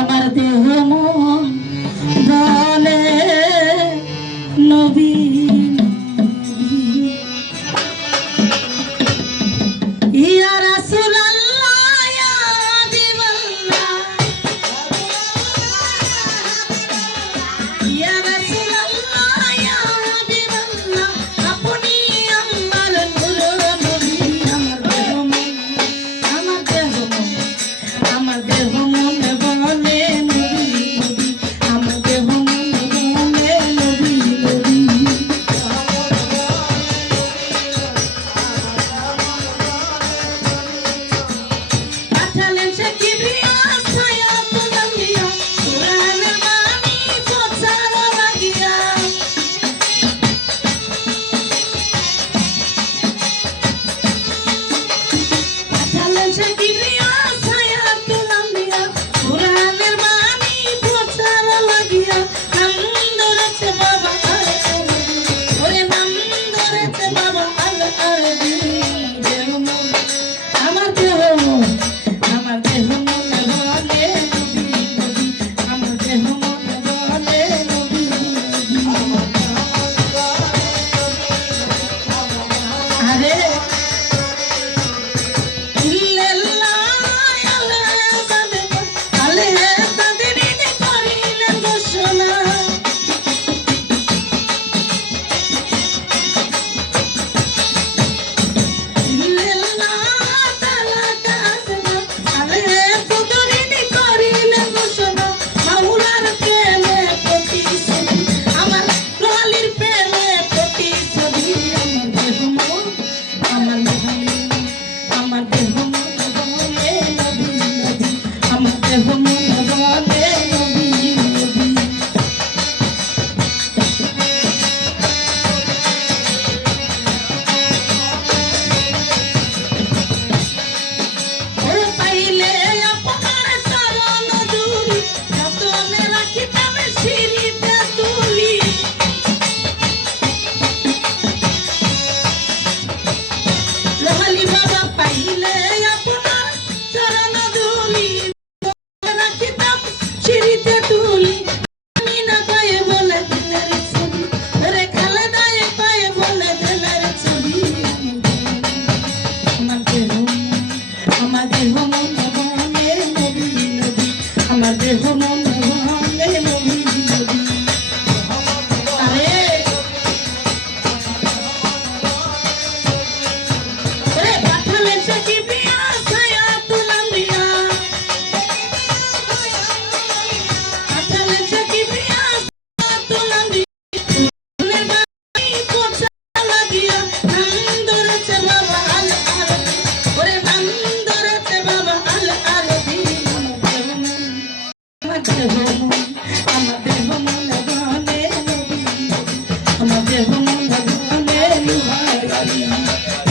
আমার দেহ মন বলে নবী ইয়া রাসূলুল্লাহ ইয়া হাবিবাল্লাহ ইয়া রাসূলুল্লাহ ইয়া হাবিবাল্লাহ আপনি আমার নূর নবী আমার দেহ মন আমার দেহ মন বলে নবী নবী আমার দেহ মন বলে নবী নবী পাঠালেন সে কিবরিয়া ছায়া তুলামিয়া কুরআনের বাণী প্রচার লাগিয়া পাঠালেন সে কিবরিয়া ছায়া তুলামিয়া কুরআনের বাণী প্রচার লাগিয়া নাম ধরেছে বাবা ওরে নাম ধরেছে বাবা আল আরবি দেহ মন আমার দেহ মন আমার দেহ মন বলে নবী নবী আমার দেহ মন বলে নবী নবী আরে ইল্লাল্লাহ আল্লাহ তাদেরই করিলেন ঘোষণা ইল্লাল্লাহ তাআলা কাসনা আল্লাহ তাদেরই করিলেন ঘোষণা মাওলার প্রেমে প্রতিশ্রুতি আমার রলির প্রেমে প্রতিশ্রুতি আমার দেহ মন আমার দেহ মন বলে নবী নবী আমার দেহ মন বলে নবী নবী ও পাইলে আপনার চরণ ধুলি যতনে রাখিতাম সিঁড়িতে তুলি রহলি বাবা পাইলে আপনার চরণ ধুলি রাখিতাম সিঁড়িতে তুলি আমি না গায়ে বলে দিলের ছবি রে খালে দায়ে পায়ে বলে দিলের ছবি আমার দেহ মন বলে নবী নবী আমার দেহ মন বলে নবী নবী আরে ওরে পাঠালেন সে কিবরিয়া ছায়া তুলামিয়া পাঠালেন সে কিবরিয়া ছায়া তুলামিয়া কুরআনের বাণী প্রচার লাগিয়া নাম ধরেছে বাবা আল আরবি ওরে নাম ধরেছে বাবা আল আরবি আমার দেহ মন আমার দেহ মন বলে নবী নবী আমার দেহ মন বলে নবী